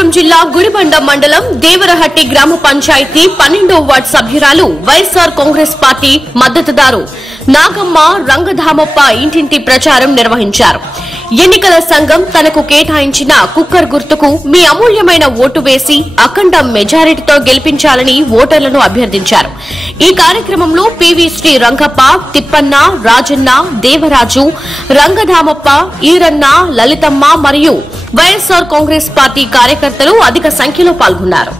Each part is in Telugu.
అనంతపురం జిల్లా గుడిబండ మండలం దేవరహట్టి గ్రామ పంచాయతీ 12వ వార్డు సభ్యురాలు వైఎస్ఆర్ కాంగ్రెస్ పార్టీ మద్దతుదారు నాగమ్మ రంగధామప్ప ఇంటింటి ప్రచారం నిర్వహించారు. ఎన్నికల సంఘం తనకు కేటాయించిన కుక్కర్ గుర్తుకు మీ అమూల్యమైన ఓటు వేసి అఖండ మెజారిటీతో గెలిపించాలని ఓటర్లను అభ్యర్థించారు. ఈ కార్యక్రమంలో పివి శ్రీ రంగప్ప, తిప్పన్న, రాజన్న, దేవరాజు, రంగధామప్ప, ఈరన్న, లలితమ్మ మరియు వైఎస్ఆర్ కాంగ్రెస్ పార్టీ కార్యకర్తలు అధిక సంఖ్యలో పాల్గొన్నారు.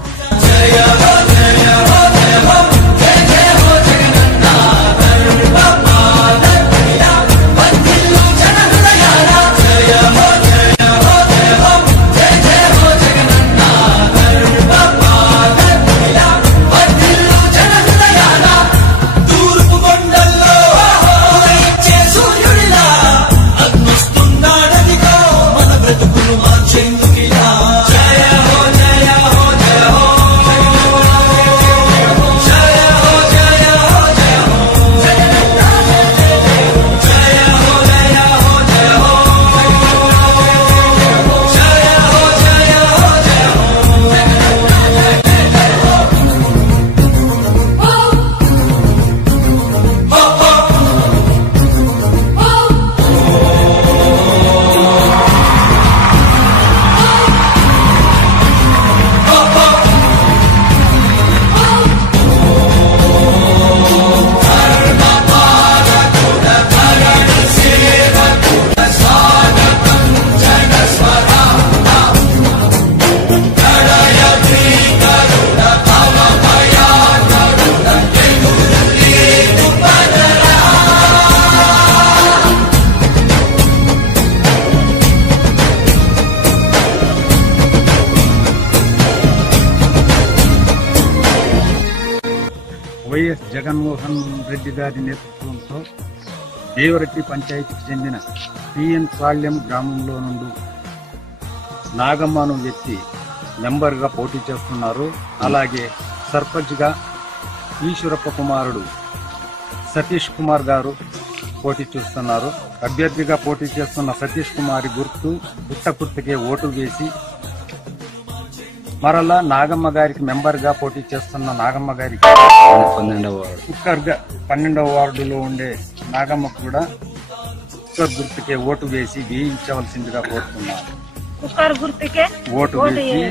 వైఎస్ జగన్మోహన్ రెడ్డి గారి నేతృత్వంతో దేవరట్టి పంచాయతీకి చెందిన పిఎన్ పాళ్యం గ్రామంలో నుండి నాగమ్మను ఎత్తి మెంబర్గా పోటీ చేస్తున్నారు. అలాగే సర్పంచ్గా ఈశ్వరప్ప కుమారుడు సతీష్ కుమార్ గారు పోటీ చేస్తున్నారు. అభ్యర్థిగా పోటీ చేస్తున్న సతీష్ కుమార్ గుర్తు పుట్టకుర్తికే ఓటు వేసి మరలా నాగమ్మ గారికి మెంబర్గా పోటీ చేస్తున్న నాగమ్మ గారికి 12వ వార్డులో ఉండే నాగమ్మ కూడా కుక్కర్ గుర్తుకే ఓటు వేసి వేయించవలసిందిగా కోరుతున్నారు. కుక్కర్ గుర్తుకే ఓటు వేసి